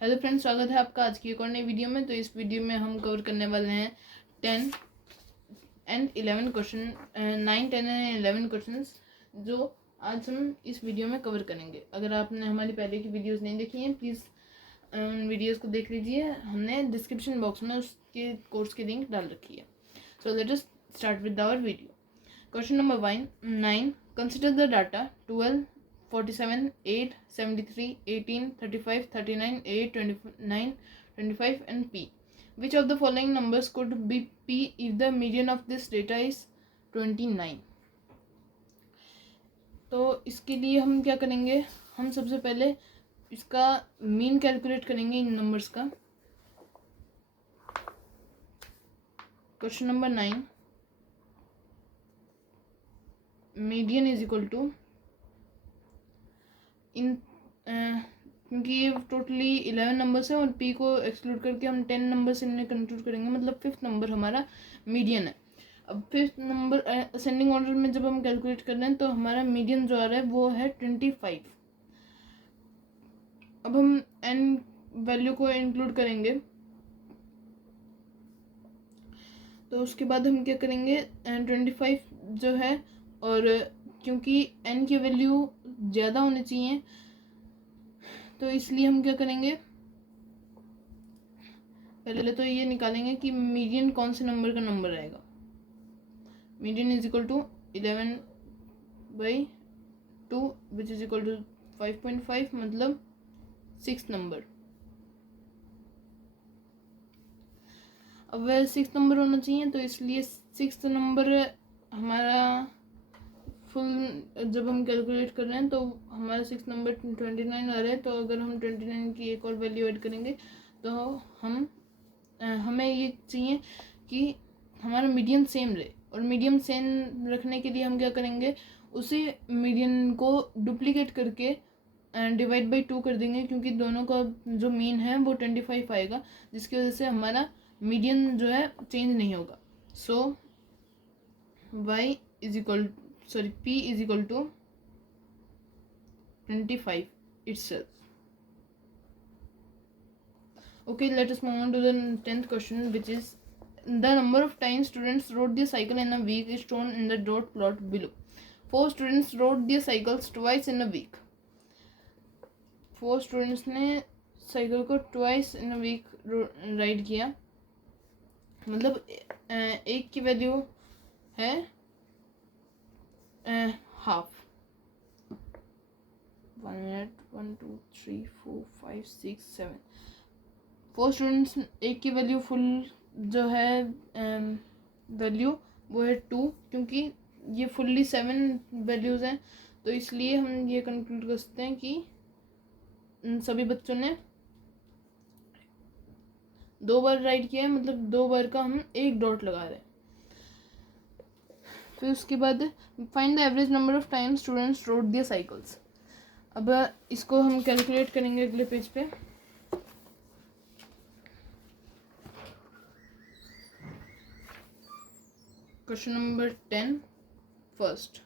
Hello friends, स्वागत है आपका आज की एक और नई वीडियो में। तो इस वीडियो में हम कवर करने वाले हैं 10 एंड 11 क्वेश्चन 9, 10 एंड 11 क्वेश्चंस जो आज हम इस वीडियो में कवर करेंगे। अगर आपने हमारी पहले की वीडियोस नहीं देखी हैं, प्लीज़ उन वीडियोस को देख लीजिए। हमने डिस्क्रिप्शन बॉक्स में उसके कोर्स की लिंक डाल रखी है। So let us start with our video. Question number 9, consider the data 12, 47, 8, 73, 18, 35, 39, 8, 29, 25 and P. Which of the following numbers could be P if the median of this data is 29? तो इसके लिए हम क्या करेंगे, हम सबसे पहले इसका मीन कैलकुलेट करेंगे इन नंबर्स का। Question number 9, median is equal to in क्योंकि ये टोटली 11 नंबर्स है और पी को एक्सक्लूड करके हम 10 नंबर से इन्हें कंक्लूड करेंगे, मतलब फिफ्थ नंबर हमारा मीडियन है। अब फिफ्थ नंबर असेंडिंग ऑर्डर में जब हम कैलकुलेट कर रहे हैं तो हमारा मीडियन जो आ रहा है वो है 25। अब हम एन वैल्यू को इंक्लूड करेंगे, तो उसके बाद हम क्या करेंगे, 25 जो है, और क्योंकि एन की वैल्यू ज़्यादा होनी चाहिए तो इसलिए हम क्या करेंगे, पहले तो ये निकालेंगे कि मीडियन कौन से नंबर का नंबर आएगा। Median is equal to 11/2 which is equal to 5.5, मतलब 6 नंबर। अब वह 6 नंबर होना चाहिए, तो इसलिए 6 नंबर हमारा फुल जब हम कैलकुलेट कर रहे हैं तो हमारा 6 नंबर 29 आ रहा है। तो अगर हम 29 की एक और वैल्यू ऐड करेंगे तो हमें ये चाहिए कि हमारा मीडियन सेम रहे, और मीडियम सेम रखने के लिए हम क्या करेंगे, उसी मीडियन को डुप्लीकेट करके डिवाइड बाई 2 कर देंगे, क्योंकि दोनों का जो मीन है वो 25 आएगा, जिसकी वजह से हमारा मीडियन जो है चेंज नहीं होगा। सो P is equal to 25 itself. Okay, let us move on to the 10th question, which is the number of times students rode their cycle in a week is shown in the dot plot below. 4 students rode their cycles twice in a week. 4 students ने cycle को twice in a week ride किया, मतलब एक की value है half. 1 minute 1 2 3 4 5 6 7 4 students, एक की value full जो है वैल्यू वो है 2, क्योंकि ये फुल्ली 7 वैल्यूज़ हैं, तो इसलिए हम ये कंक्लूड कर सकते हैं कि सभी बच्चों ने 2 बार राइड किया है, मतलब 2 बार का हम एक डॉट लगा रहे हैं। फिर उसके बाद find the average number of time students rode their cycles. अब इसको हम कैलकुलेट करेंगे अगले पेज पे। Question number 10 first,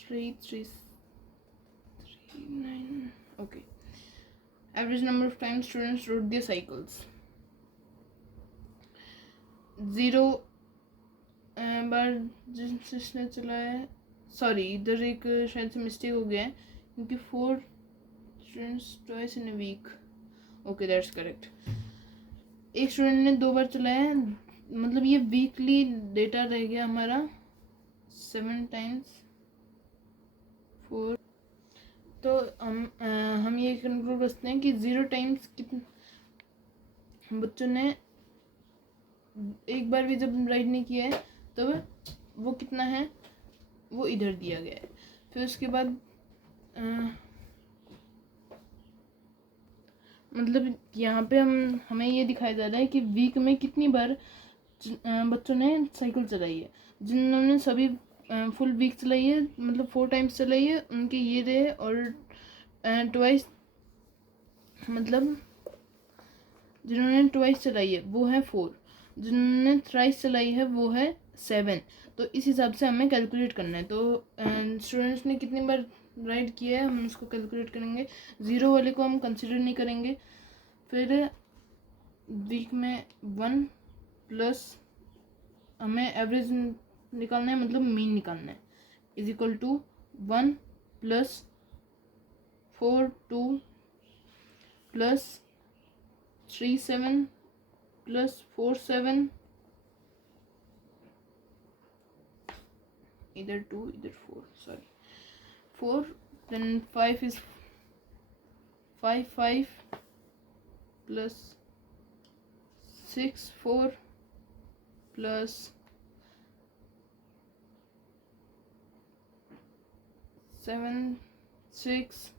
339। Okay, average number of time students rode their cycles 0 बार जिसने चलाया है, सॉरी इधर एक शायद से मिस्टेक हो गया है, क्योंकि 4 students twice in a week. Okay, that's correct. एक स्टूडेंट ने 2 बार चलाया है, मतलब ये वीकली डेटा रह गया हमारा 7 times 4। तो हम ये कंक्लूड करते हैं कि 0 टाइम्स कितने बच्चों ने एक बार भी जब राइड नहीं किया है तो वो कितना है वो इधर दिया गया है। फिर उसके बाद मतलब यहाँ पे हमें ये दिखाया जा रहा है कि वीक में कितनी बार बच्चों ने साइकिल चलाई है। जिन्होंने सभी फुल वीक चलाई है, मतलब 4 टाइम्स चलाई है, उनके ये रहे, और ट्वाइस मतलब जिन्होंने ट्वाइस चलाई है वो है 4, जिन्होंने थ्राइस चलाई है वो है 7। तो इस हिसाब से हमें कैलकुलेट करना है। तो स्टूडेंट्स ने कितनी बार राइट किया है, हम उसको कैलकुलेट करेंगे। 0 वाले को हम कंसिडर नहीं करेंगे। फिर वीक में 1 प्लस हमें एवरेज निकालना है, मतलब मीन निकालना है, is equal to 1 plus 4 2 plus 3 7 plus 4 7, इधर 2 इधर 4, sorry 4, then 5 is 5 5 plus 6 4 plus 7 6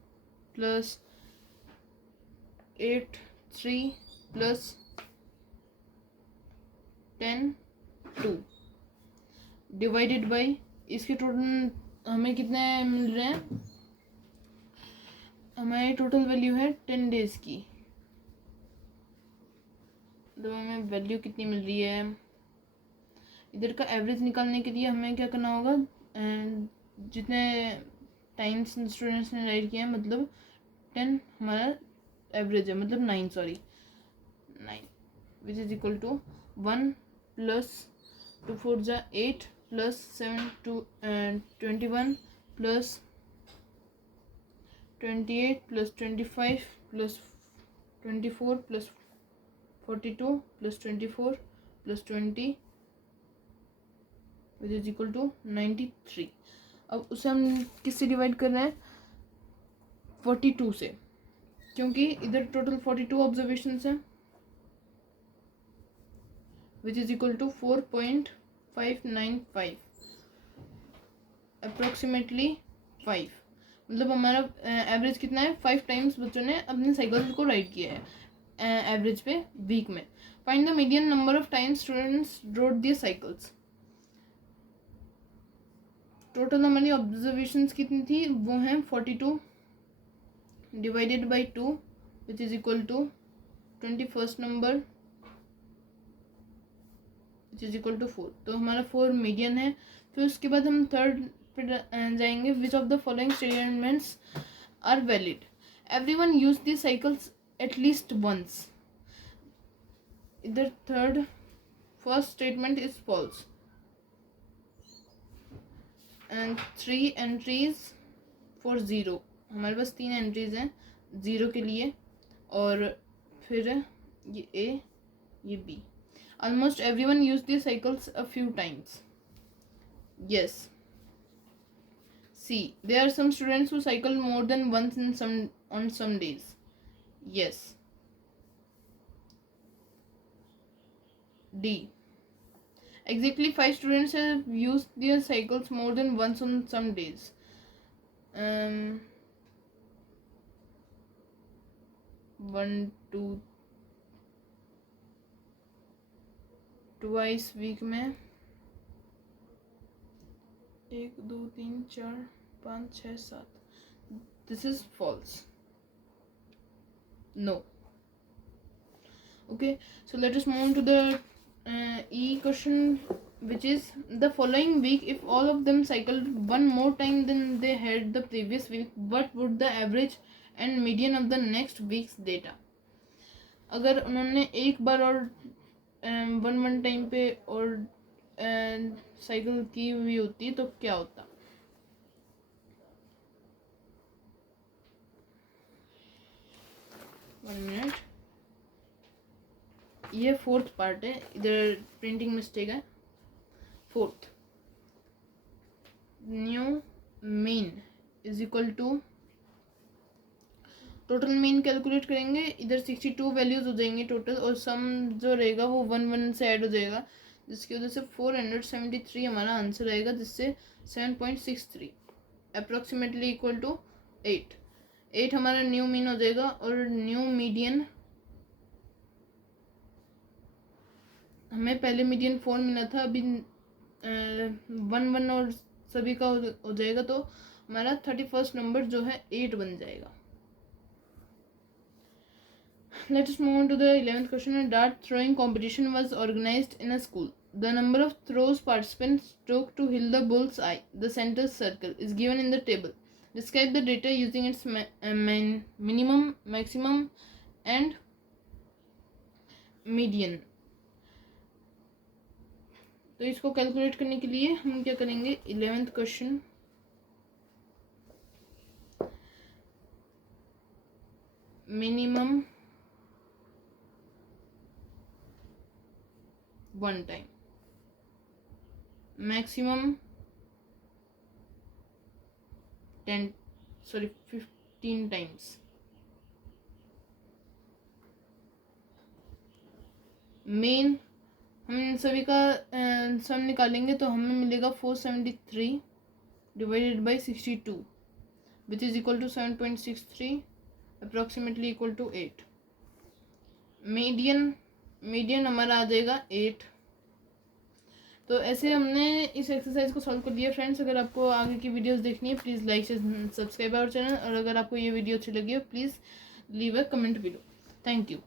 plus 8 3 plus 10 2 divided by, इसके टोटल हमें कितने मिल रहे हैं, हमारी टोटल वैल्यू है 10 डेज की। तो हमें वैल्यू कितनी मिल रही है, इधर का एवरेज निकालने के लिए हमें क्या करना होगा, जितने टाइम्स स्टूडेंट्स ने राइट किया है, मतलब 10 हमारा एवरेज है, मतलब 9 sorry 9, which is equal to 1 plus 2 4 जा 8 plus 7 2 21 plus 28 plus 25 plus 24 plus 42 plus 24 plus 20 which is equal to 93। अब उसे हम किससे डिवाइड कर रहे हैं, 42 से, क्योंकि इधर टोटल 42 ऑब्जर्वेशंस हैं, which is equal to 4.595 approximately 5, मतलब हमारा एवरेज कितना है, 5 टाइम्स बच्चों ने अपने साइकिल को राइड किया है एवरेज पे वीक में। Find the median number of times students rode their cycles. Total हमारी ऑब्जर्वेशंस कितनी थी, वो हैं 42 divided by 2 which is equal to 21st number which is equal to 4, तो हमारा 4 मीडियन है। फिर उसके बाद हम थर्ड पे जाएंगे, which of the following statements are valid, everyone use the cycles at least once. इधर third first statement is false, and 3 entries for 0, हमारे पास 3 एंट्रीज हैं 0 के लिए, और फिर ये ए ये B. Almost everyone used their cycles a few times. Yes. C. There are some students who cycle more than once on some days. Yes. D. Exactly 5 students have used their cycles more than once on some days. 1 2 twice week में 1 2 3 4 5 6 7, this is false, no. Okay, so let us move to the E question, which is the following week if all of them cycled one more time than they had the previous week, what would the average and median of the next week's data। अगर उन्होंने एक बार और one time पे और cycle की हुई होती तो क्या होता। वन मिनट, ये 4th पार्ट है, इधर प्रिंटिंग मिस्टेक है। 4th, new mean is equal to, total mean calculate करेंगे, इधर 62 वैल्यूज हो जाएंगी टोटल, और सम जो रहेगा वो 1 से ऐड हो जाएगा, जिसकी वजह से 473 हमारा आंसर आएगा, जिससे 7.63 अप्रोक्सीमेटली इक्वल टू 8 हमारा न्यू मीन हो जाएगा। और न्यू मीडियन, हमें पहले मीडियन 4 मिला था, अभी 1 और सभी का हो जाएगा, तो हमारा 31st नंबर जो है 8 बन जाएगा। Let us move on to the 11th question. A dart throwing competition was organized in a school. The number of throws participants took to hit the bull's eye, the center circle, is given in the table. Describe the data using its minimum, maximum and median. तो इसको calculate करने के लिए हम क्या करेंगे, 11th question, minimum 1 time, maximum 15 times, main हम इन सभी का सम निकालेंगे तो हमें मिलेगा 473 divided by 62 which is equal to 7.63 approximately equal to 8। Median हमारा आ जाएगा 8। तो ऐसे हमने इस एक्सरसाइज को सॉल्व कर दिया फ्रेंड्स। अगर आपको आगे की वीडियोस देखनी है प्लीज़ लाइक से सब्सक्राइब आवर चैनल, और अगर आपको ये वीडियो अच्छी लगी हो please leave a comment below. Thank you.